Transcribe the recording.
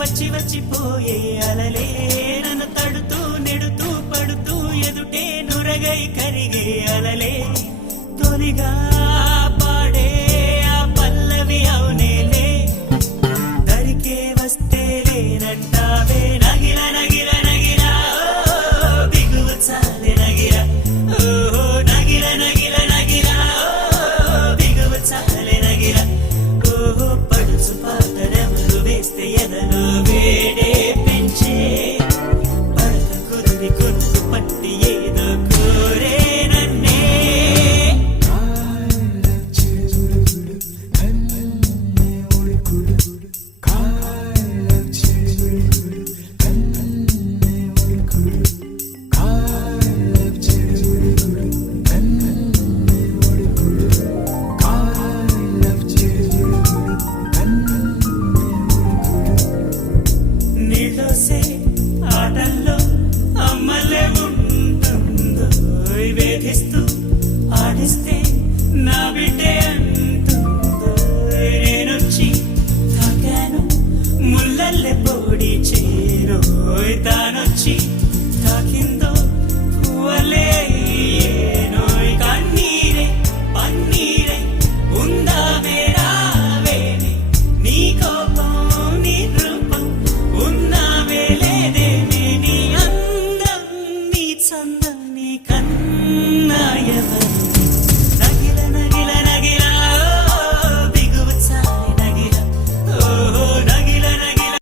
వచ్చి వచ్చిపోయే అలలే నన్ను తడుతూ నెడుతూ పడుతూ ఎదుటే నురగై కరిగే అలలే తొలిగా పాడే ఆ పల్లవి అవునేలే దరికే వస్తే లేనంటావే నగిర నగిర నగిర బిగువు చాలే నగిర ఓహో నగిర నగిర నగిర బిగువు చాలే నగిర ఓహో పడుచు పాతడెవరు వేస్తే ఎదలో వేడే పెంచే పడత కుదిరి కొట్టు పట్టి ఏదో కోరే నన్నే నీలోసే ఆటల్లో అమ్మలే ఉంటుందో వేధిస్తూ